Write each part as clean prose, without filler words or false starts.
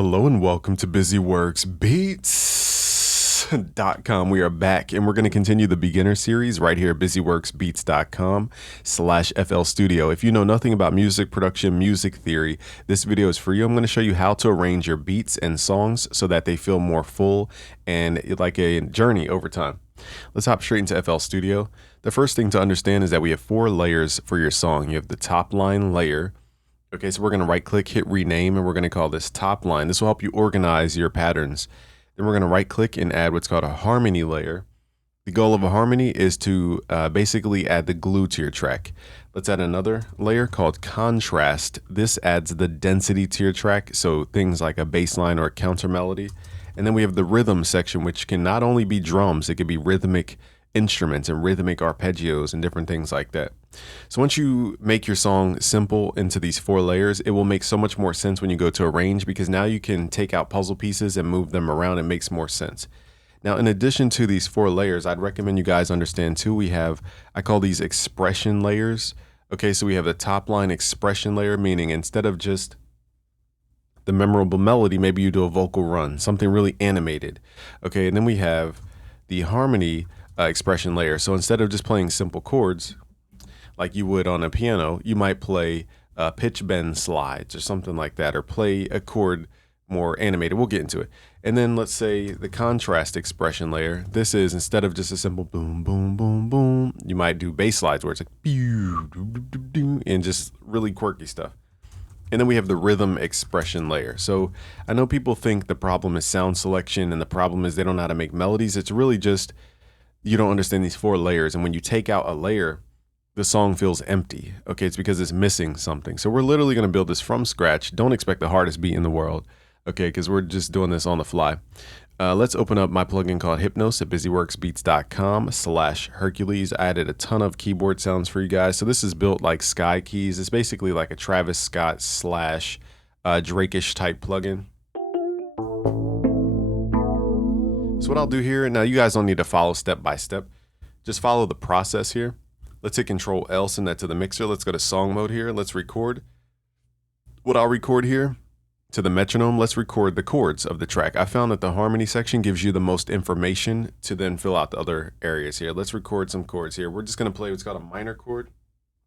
Hello and welcome to BusyWorksBeats.com. We are back and we're going to continue the beginner series right here at BusyWorksBeats.com/FL Studio. If you know nothing about music production, music theory, this video is for you. I'm going to show you how to arrange your beats and songs so that they feel more full and like a journey over time. Let's hop straight into FL Studio. The first thing to understand is that we have 4 layers for your song. You have the top line layer. Okay, so we're going to right click, hit rename, and we're going to call this top line. This will help you organize your patterns. Then we're going to right click and add what's called a harmony layer. The goal of a harmony is to basically add the glue to your track. Let's add another layer called contrast. This adds the density to your track, so things like a bass line or a counter melody. And then we have the rhythm section, which can not only be drums, it could be rhythmic instruments and rhythmic arpeggios and different things like that. So once you make your song simple into these 4 layers, it will make so much more sense when you go to arrange, because now you can take out puzzle pieces and move them around. It makes more sense. Now, in addition to these 4 layers, I'd recommend you guys understand too, we have, I call these expression layers. Okay, so we have the top line expression layer, meaning instead of just the memorable melody, maybe you do a vocal run, something really animated. Okay, and then we have the harmony expression layer. So instead of just playing simple chords like you would on a piano, you might play pitch bend slides or something like that, or play a chord more animated. We'll get into it. And then let's say the contrast expression layer. This is, instead of just a simple boom, boom, boom, boom, you might do bass slides where it's like and just really quirky stuff. And then we have the rhythm expression layer. So I know people think the problem is sound selection and the problem is they don't know how to make melodies. It's really just you don't understand these 4 layers. And when you take out a layer, the song feels empty. Okay, it's because it's missing something. So we're literally going to build this from scratch. Don't expect the hardest beat in the world. Okay, because we're just doing this on the fly. Let's open up my plugin called Hypnos at busyworksbeats.com/Hercules. I added a ton of keyboard sounds for you guys. So this is built like Sky Keys. It's basically like a Travis Scott / Drake-ish type plugin. So what I'll do here, now you guys don't need to follow step by step. Just follow the process here. Let's hit Control L, send that to the mixer. Let's go to song mode here. Let's record. What I'll record here to the metronome, let's record the chords of the track. I found that the harmony section gives you the most information to then fill out the other areas here. Let's record some chords here. We're just going to play what's called a minor chord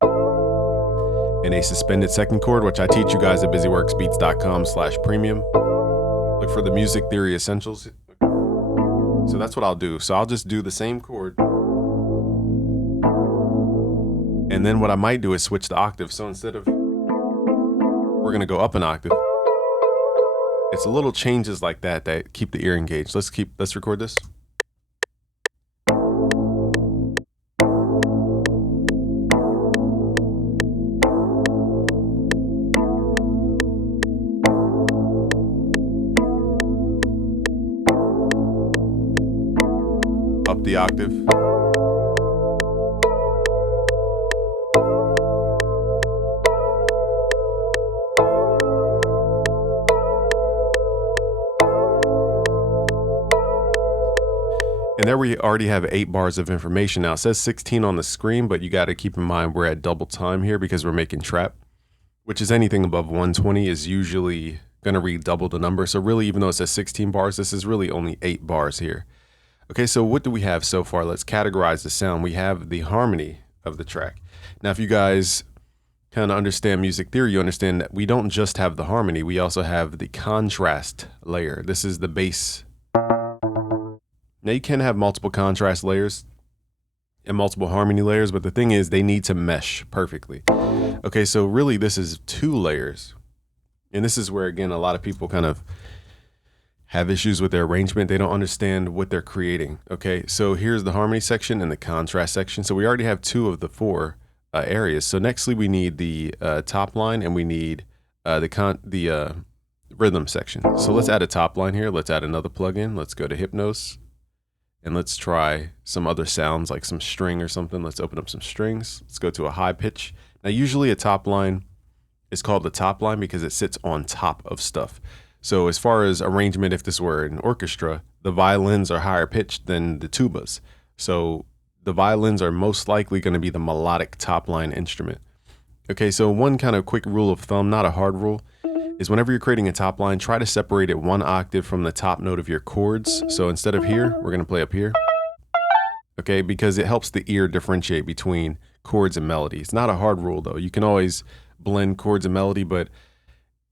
and a suspended second chord, which I teach you guys at busyworksbeats.com/premium. Look for the music theory essentials. So that's what I'll do. So I'll just do the same chord. And then what I might do is switch the octave. So instead of, we're going to go up an octave. It's a little changes like that that keep the ear engaged. Let's record this. Up the octave. And there we already have 8 bars of information. Now it says 16 on the screen, but you got to keep in mind we're at double time here because we're making trap, which is anything above 120 is usually going to read double the number. So really, even though it says 16 bars, this is really only 8 bars here. Okay, so what do we have so far? Let's categorize the sound. We have the harmony of the track. Now, if you guys kind of understand music theory, you understand that we don't just have the harmony, we also have the contrast layer. This is the bass. Now you can have multiple contrast layers and multiple harmony layers, but the thing is they need to mesh perfectly. Okay, so really this is 2 layers. And this is where, again, a lot of people kind of have issues with their arrangement. They don't understand what they're creating. Okay, so here's the harmony section and the contrast section. So we already have 2 of the 4 areas. So nextly we need the top line and we need the rhythm section. So let's add a top line here. Let's add another plugin. Let's go to Hypnos. And let's try some other sounds like some string or something. Let's open up some strings. Let's go to a high pitch. Now, usually a top line is called the top line because it sits on top of stuff. So as far as arrangement, if this were an orchestra, the violins are higher pitched than the tubas. So the violins are most likely going to be the melodic top line instrument. Okay, so one kind of quick rule of thumb, not a hard rule, is whenever you're creating a top line, try to separate it 1 octave from the top note of your chords. So instead of here, we're going to play up here. Okay, because it helps the ear differentiate between chords and melody. It's not a hard rule though. You can always blend chords and melody, but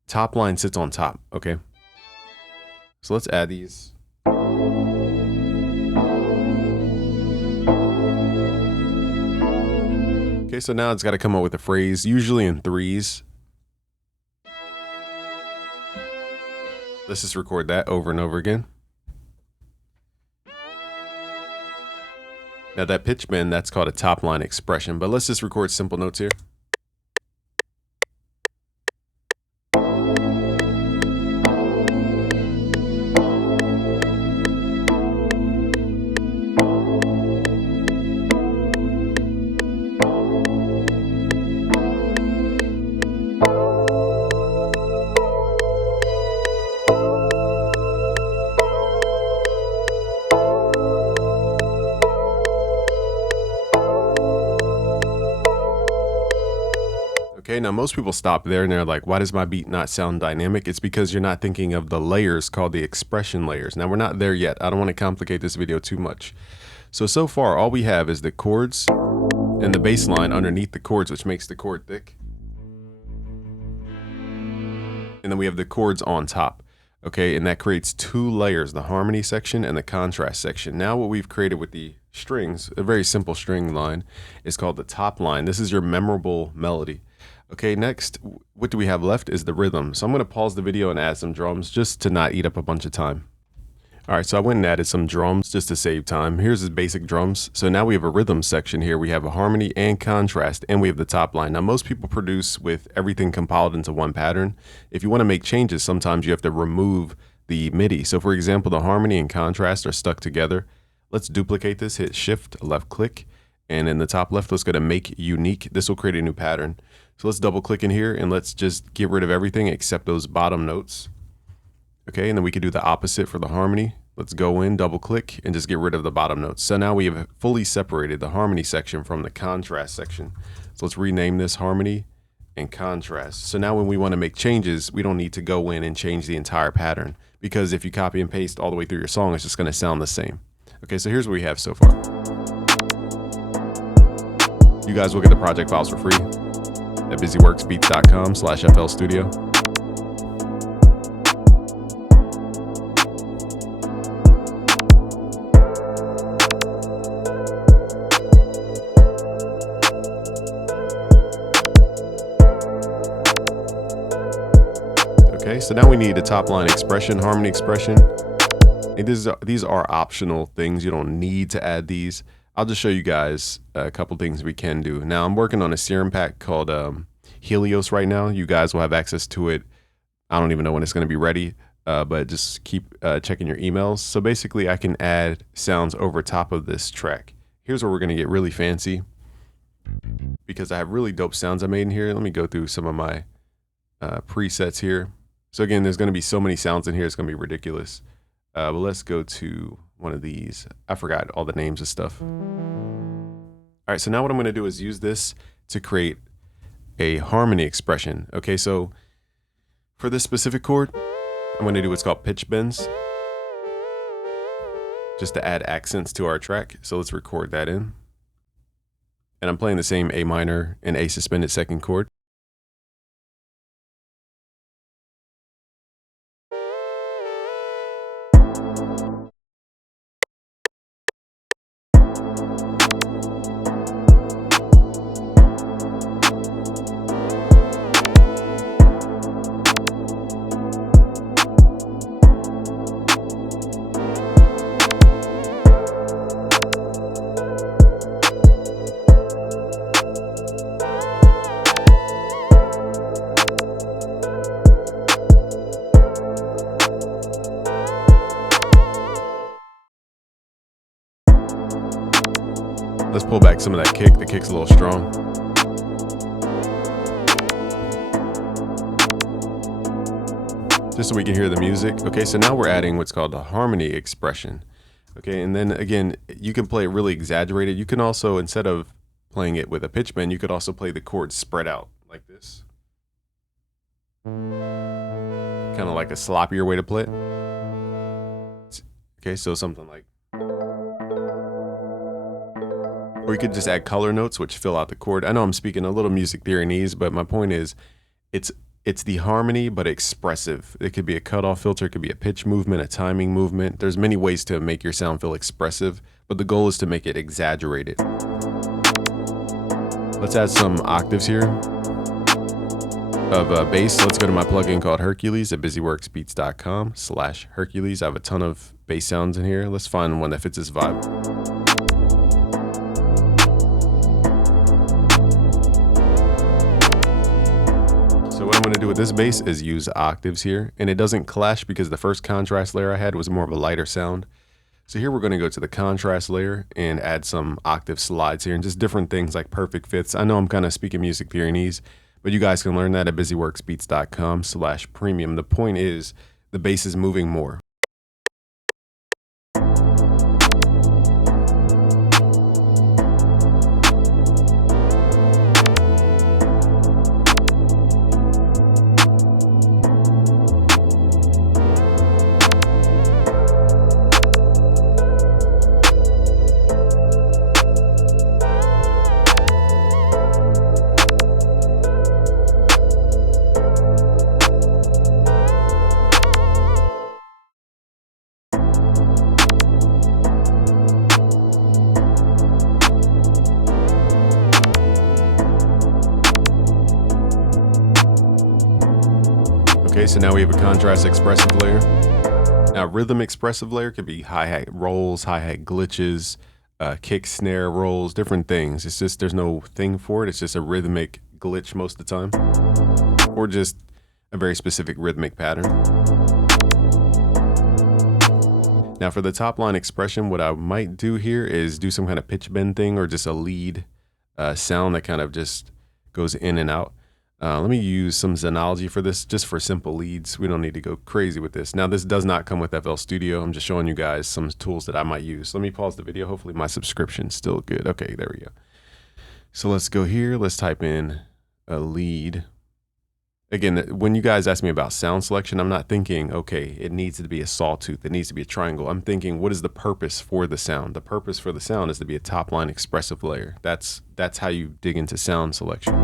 top line sits on top. Okay, so let's add these. Okay, so now it's got to come up with a phrase, usually in 3s. Let's just record that over and over again. Now that pitch bend, that's called a top line expression, but let's just record simple notes here. Okay, now most people stop there and they're like, why does my beat not sound dynamic? It's because you're not thinking of the layers called the expression layers. Now we're not there yet. I don't want to complicate this video too much. So far, all we have is the chords and the bass line underneath the chords, which makes the chord thick. And then we have the chords on top. Okay, and that creates 2 layers, the harmony section and the contrast section. Now what we've created with the strings, a very simple string line, is called the top line. This is your memorable melody. Okay, next, what do we have left is the rhythm. So I'm going to pause the video and add some drums just to not eat up a bunch of time. All right, so I went and added some drums just to save time. Here's the basic drums. So now we have a rhythm section here. We have a harmony and contrast, and we have the top line. Now, most people produce with everything compiled into one pattern. If you want to make changes, sometimes you have to remove the MIDI. So for example, the harmony and contrast are stuck together. Let's duplicate this, hit Shift, left click, and in the top left, let's go to Make Unique. This will create a new pattern. So let's double click in here and let's just get rid of everything except those bottom notes. Okay, and then we could do the opposite for the harmony. Let's go in, double click, and just get rid of the bottom notes. So now we have fully separated the harmony section from the contrast section. So let's rename this harmony and contrast. So now when we want to make changes, we don't need to go in and change the entire pattern, because if you copy and paste all the way through your song, it's just going to sound the same. Okay, so here's what we have so far. You guys will get the project files for free at busyworksbeats.com/FL Studio. Okay, so now we need a top line expression, harmony expression. And these are optional things. You don't need to add these. I'll just show you guys a couple things we can do. Now I'm working on a serum pack called Helios right now. You guys will have access to it. I don't even know when it's going to be ready, but just keep checking your emails. So basically I can add sounds over top of this track. Here's where we're going to get really fancy, because I have really dope sounds I made in here. Let me go through some of my presets here. So again, there's going to be so many sounds in here, it's going to be ridiculous. But let's go to one of these. I forgot all the names of stuff. All right, so now what I'm going to do is use this to create a harmony expression. Okay, so for this specific chord, I'm going to do what's called pitch bends, just to add accents to our track. So let's record that in. And I'm playing the same A minor and A suspended second chord. Let's pull back some of that kick. The kick's a little strong. Just so we can hear the music. Okay, so now we're adding what's called a harmony expression. Okay, and then again, you can play it really exaggerated. You can also, instead of playing it with a pitch bend, you could also play the chords spread out like this. Kind of like a sloppier way to play it. Okay, so something like, or you could just add color notes which fill out the chord. I know I'm speaking a little music theory-nese, but my point is it's the harmony but expressive. It could be a cutoff filter, it could be a pitch movement, a timing movement. There's many ways to make your sound feel expressive, but the goal is to make it exaggerated. Let's add some octaves here of bass. Let's go to my plugin called Hercules at busyworksbeats.com/Hercules. I have a ton of bass sounds in here. Let's find one that fits this vibe. So what I'm going to do with this bass is use octaves here, and it doesn't clash because the first contrast layer I had was more of a lighter sound. So here we're going to go to the contrast layer and add some octave slides here and just different things like perfect fifths. I know I'm kind of speaking music theory-nese, but you guys can learn that at busyworksbeats.com/premium. The point is the bass is moving more. Okay, so now we have a contrast expressive layer. Now rhythm expressive layer could be hi-hat rolls, hi-hat glitches, kick snare rolls, different things. It's just, there's no thing for it. It's just a rhythmic glitch most of the time, or just a very specific rhythmic pattern. Now for the top line expression, what I might do here is do some kind of pitch bend thing, or just a lead sound that kind of just goes in and out. Let me use some Xenology for this, just for simple leads. We don't need to go crazy with this. Now this does not come with FL Studio. I'm just showing you guys some tools that I might use. Let me pause the video. Hopefully my subscription's still good. Okay, there we go. So let's go here. Let's type in a lead. Again, when you guys ask me about sound selection, I'm not thinking, okay, it needs to be a sawtooth, it needs to be a triangle. I'm thinking, what is the purpose for the sound? The purpose for the sound is to be a top line expressive layer. That's how you dig into sound selection.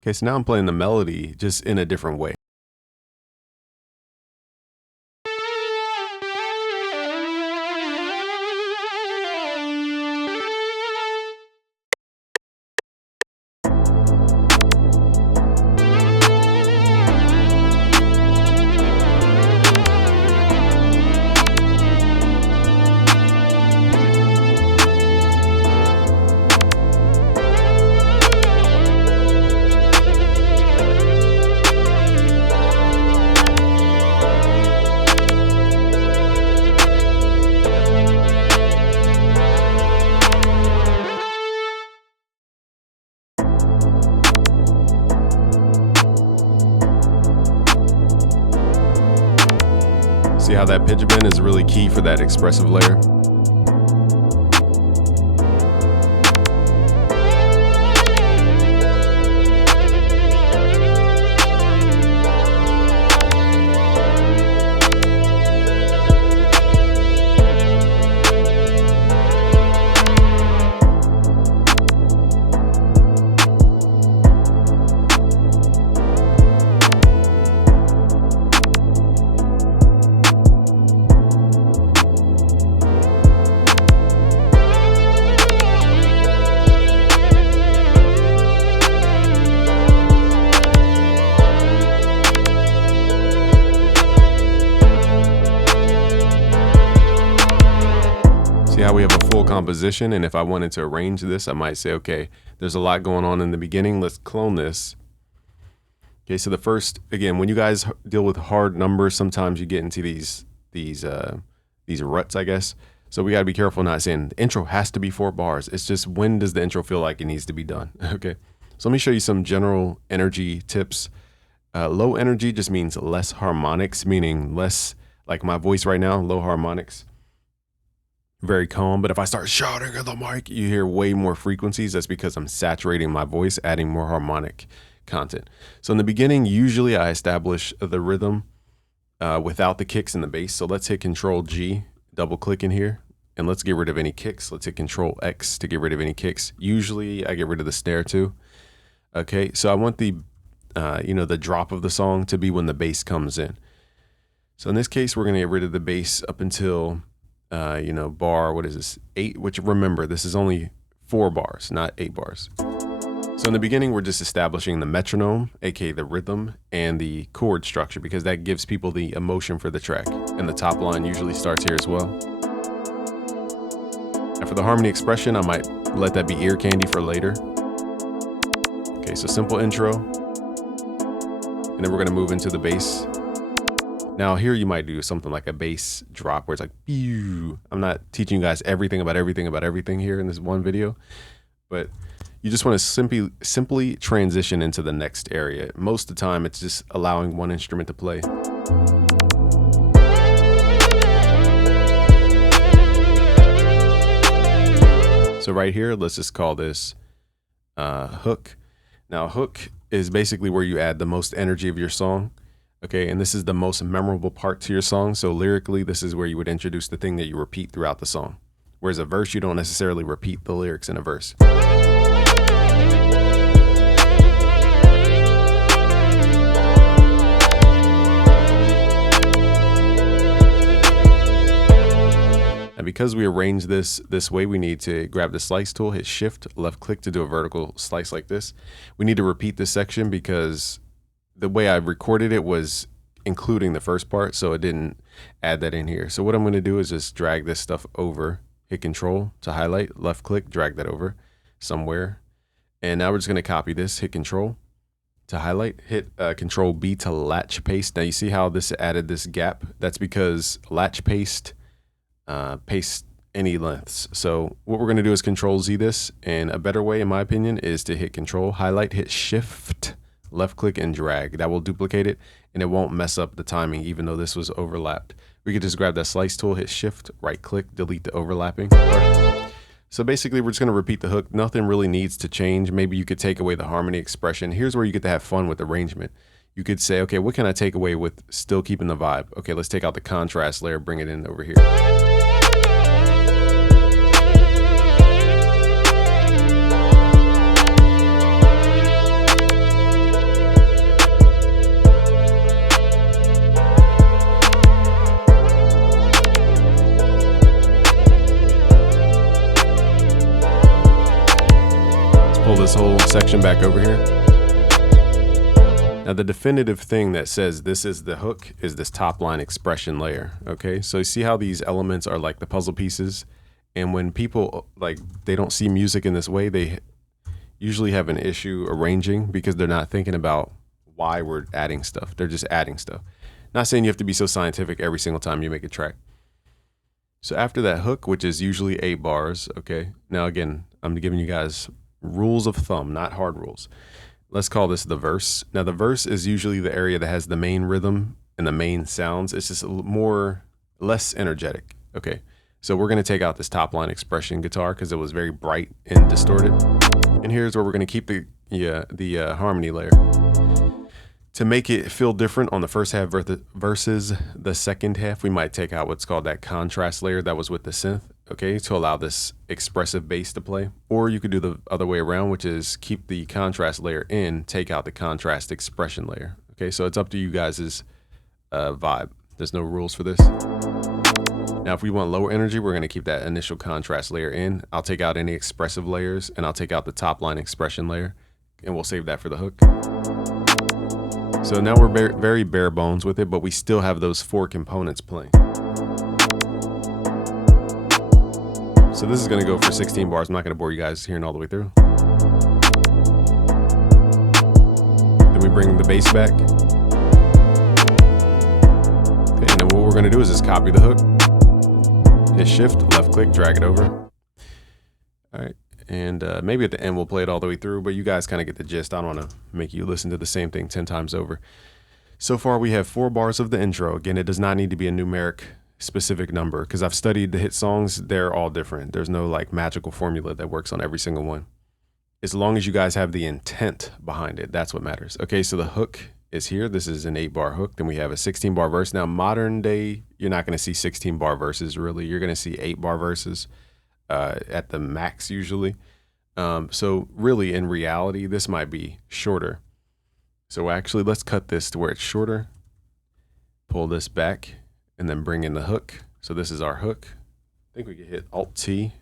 Okay, so now I'm playing the melody just in a different way. See how that pitch bend is really key for that expressive layer? See how we have a full composition, and if I wanted to arrange this, I might say, okay, there's a lot going on in the beginning. Let's clone this. Okay, so the first, again, when you guys deal with hard numbers, sometimes you get into these ruts, I guess. So we got to be careful not saying the intro has to be 4 bars. It's just, when does the intro feel like it needs to be done? Okay. So let me show you some general energy tips. Low energy just means less harmonics, meaning less, like my voice right now, low harmonics, very calm. But if I start shouting at the mic, you hear way more frequencies. That's because I'm saturating my voice, adding more harmonic content. So in the beginning, usually I establish the rhythm without the kicks and the bass. So let's hit Control G, double click in here, and let's get rid of any kicks. Let's hit Control X to get rid of any kicks. Usually I get rid of the snare too. Okay, so I want the the drop of the song to be when the bass comes in. So in this case, we're gonna get rid of the bass up until bar, what is this, 8, which, remember, this is only 4 bars, not 8 bars. So in the beginning, we're just establishing the metronome, aka the rhythm, and the chord structure, because that gives people the emotion for the track. And the top line usually starts here as well. And for the harmony expression, I might let that be ear candy for later. Okay, so simple intro. And then we're gonna move into the bass. Now here you might do something like a bass drop where it's like, pew. I'm not teaching you guys everything about everything here in this one video, but you just want to simply transition into the next area. Most of the time, it's just allowing one instrument to play. So right here, let's just call this hook. Now, hook is basically where you add the most energy of your song. Okay, and this is the most memorable part to your song. So lyrically, this is where you would introduce the thing that you repeat throughout the song. Whereas a verse, you don't necessarily repeat the lyrics in a verse. And because we arrange this way, we need to grab the slice tool, hit shift, left click to do a vertical slice like this. We need to repeat this section because the way I recorded it was including the first part, so it didn't add that in here. So what I'm gonna do is just drag this stuff over, hit Control to highlight, left click, drag that over somewhere. And now we're just gonna copy this, hit Control to highlight, hit Control B to latch paste. Now you see how this added this gap? That's because latch paste, paste any lengths. So what we're gonna do is Control Z this, and a better way in my opinion is to hit Control, highlight, hit Shift, left click and drag. That will duplicate it and it won't mess up the timing, even though this was overlapped. We could just grab that slice tool, hit shift, right click, delete the overlapping part. So basically we're just going to repeat the hook. Nothing really needs to change. Maybe you could take away the harmony expression. Here's where you get to have fun with arrangement. You could say, okay, what can I take away with still keeping the vibe? Okay, let's take out the contrast layer, bring it in over here. Pull this whole section back over here. Now the definitive thing that says this is the hook is this top line expression layer. Okay, so you see how these elements are like the puzzle pieces, and when people they don't see music in this way, they usually have an issue arranging because they're not thinking about why we're adding stuff. They're just adding stuff. Not saying you have to be so scientific every single time you make a track. So after that hook, which is usually 8 bars, okay, now again, I'm giving you guys rules of thumb, not hard rules. Let's call this the verse. Now the verse is usually the area that has the main rhythm and the main sounds. It's just less energetic. Okay, so we're gonna take out this top line expression guitar because it was very bright and distorted. And here's where we're gonna keep the harmony layer. To make it feel different on the first half versus the second half, we might take out what's called that contrast layer that was with the synth, okay, to allow this expressive bass to play. Or you could do the other way around, which is keep the contrast layer in, take out the contrast expression layer. Okay, so it's up to you guys' vibe. There's no rules for this. Now, if we want lower energy, we're gonna keep that initial contrast layer in. I'll take out any expressive layers and I'll take out the top line expression layer, and we'll save that for the hook. So now we're very bare bones with it, but we still have those 4 components playing. So this is gonna go for 16 bars. I'm not gonna bore you guys hearing all the way through. Then we bring the bass back. Okay, and then what we're gonna do is just copy the hook, hit shift, left click, drag it over. All right. And maybe at the end we'll play it all the way through, but you guys kind of get the gist. I don't want to make you listen to the same thing 10 times over. So far we have 4 bars of the intro. Again, it does not need to be a numeric specific number because I've studied the hit songs. They're all different. There's no like magical formula that works on every single one. As long as you guys have the intent behind it, that's what matters. Okay, so the hook is here. This is an 8-bar hook. Then we have a 16-bar verse. Now, modern day, you're not going to see 16-bar verses really. You're going to see 8-bar verses at the max usually. So really, in reality, this might be shorter. So actually, let's cut this to where it's shorter. Pull this back and then bring in the hook. So this is our hook. I think we could hit Alt-T.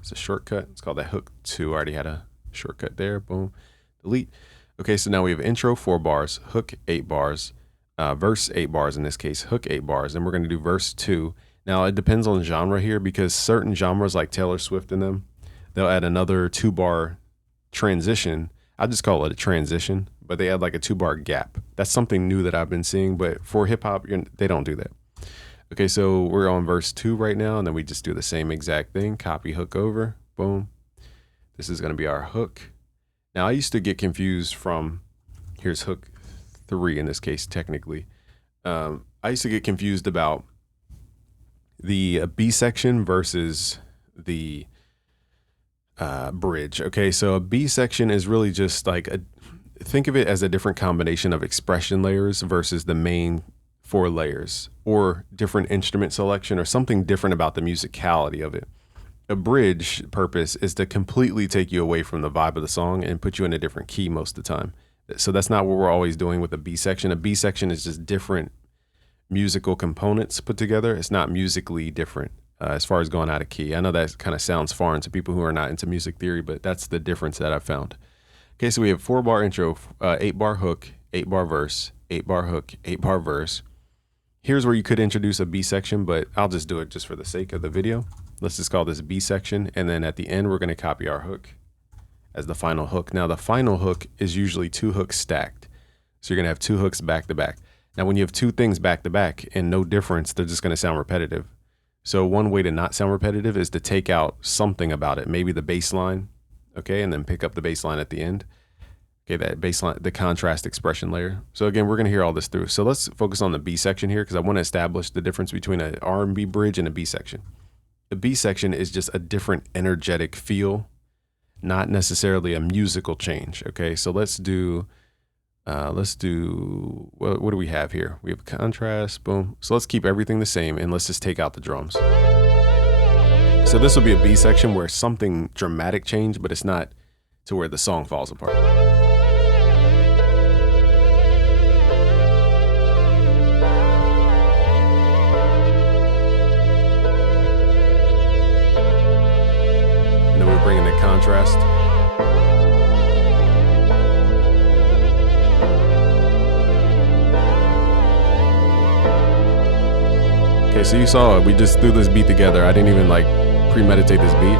It's a shortcut. It's called that hook 2. I already had a shortcut there. Boom. Delete. Okay, so now we have intro 4 bars, hook 8 bars, verse 8 bars in this case, hook 8 bars. And we're going to do verse 2. Now, it depends on genre here because certain genres like Taylor Swift in them, they'll add another 2-bar transition. I just call it a transition, but they add like a 2-bar gap. That's something new that I've been seeing, but for hip hop, they don't do that. Okay, so we're on verse 2 right now, and then we just do the same exact thing. Copy hook over, boom. This is going to be our hook. Now, I used to get confused from, here's hook 3 in this case, technically. I used to get confused about the B section versus the bridge. Okay, so a B section is really just like think of it as a different combination of expression layers versus the main 4 layers, or different instrument selection, or something different about the musicality of it. A bridge purpose is to completely take you away from the vibe of the song and put you in a different key most of the time. So that's not what we're always doing with a B section. A B section is just different musical components put together. It's not musically different as far as going out of key. I know that kind of sounds foreign to people who are not into music theory, but that's the difference that I've found. Okay, so we have 4-bar intro, 8-bar hook, 8-bar verse, 8-bar hook, 8-bar verse. Here's where you could introduce a B section, but I'll just do it just for the sake of the video. Let's just call this B section. And then at the end, we're going to copy our hook as the final hook. Now, the final hook is usually 2 hooks stacked. So you're going to have 2 hooks back to back. Now, when you have 2 things back to back and no difference, they're just going to sound repetitive. So one way to not sound repetitive is to take out something about it, maybe the bass line, okay, and then pick up the bass line at the end. Okay, that bass line, the contrast expression layer. So again, we're going to hear all this through. So let's focus on the B section here because I want to establish the difference between an R&B bridge and a B section. The B section is just a different energetic feel, not necessarily a musical change. Okay, so let's do, what do we have here? We have contrast, boom. So let's keep everything the same and let's just take out the drums. So this will be a B section where something dramatic changed, but it's not to where the song falls apart. And then we bring in the contrast. Okay, so you saw it. We just threw this beat together. I didn't even like premeditate this beat.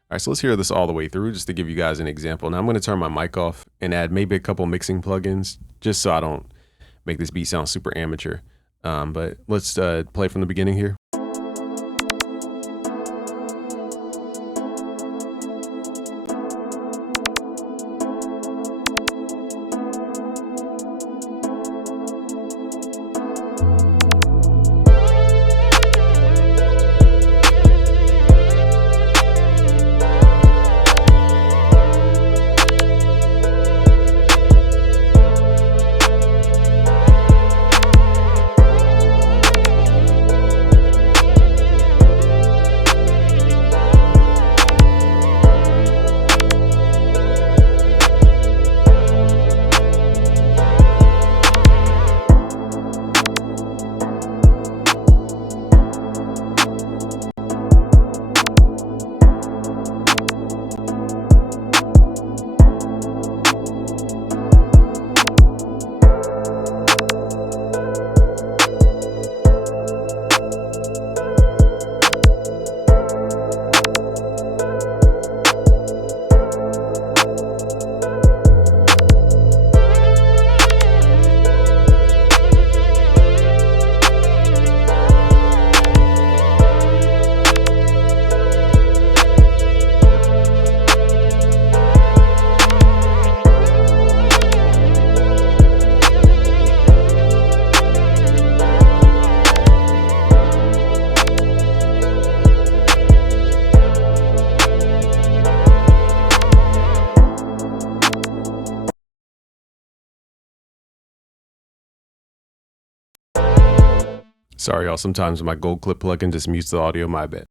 All right, so let's hear this all the way through just to give you guys an example. Now I'm going to turn my mic off and add maybe a couple mixing plugins just so I don't make this beat sound super amateur. But let's play from the beginning here. Sorry, y'all. Sometimes my gold clip plugin just mutes the audio. My bad.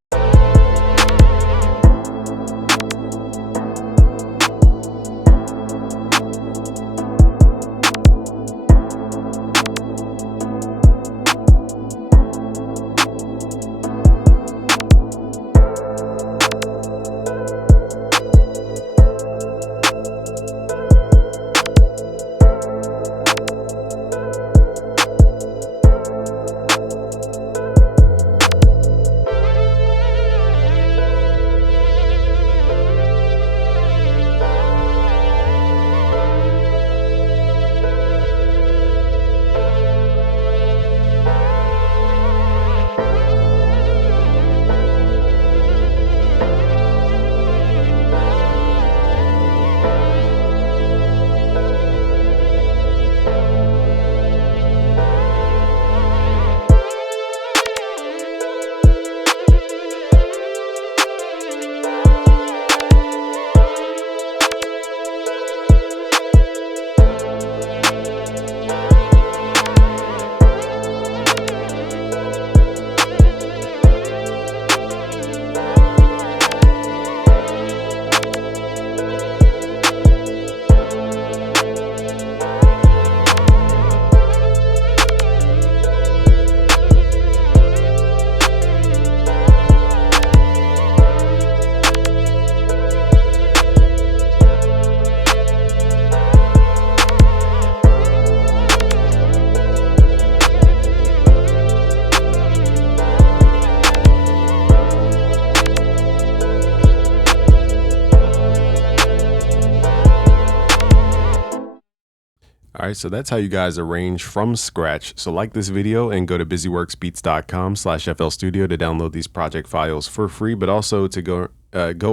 All right, so that's how you guys arrange from scratch. So like this video and go to busyworksbeats.com/FL Studio to download these project files for free, but also to go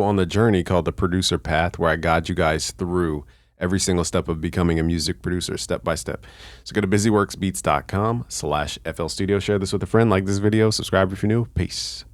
on the journey called the producer path, where I guide you guys through every single step of becoming a music producer, step by step. So go to busyworksbeats.com/FL Studio. Share this with a friend, like this video, subscribe if you're new. Peace.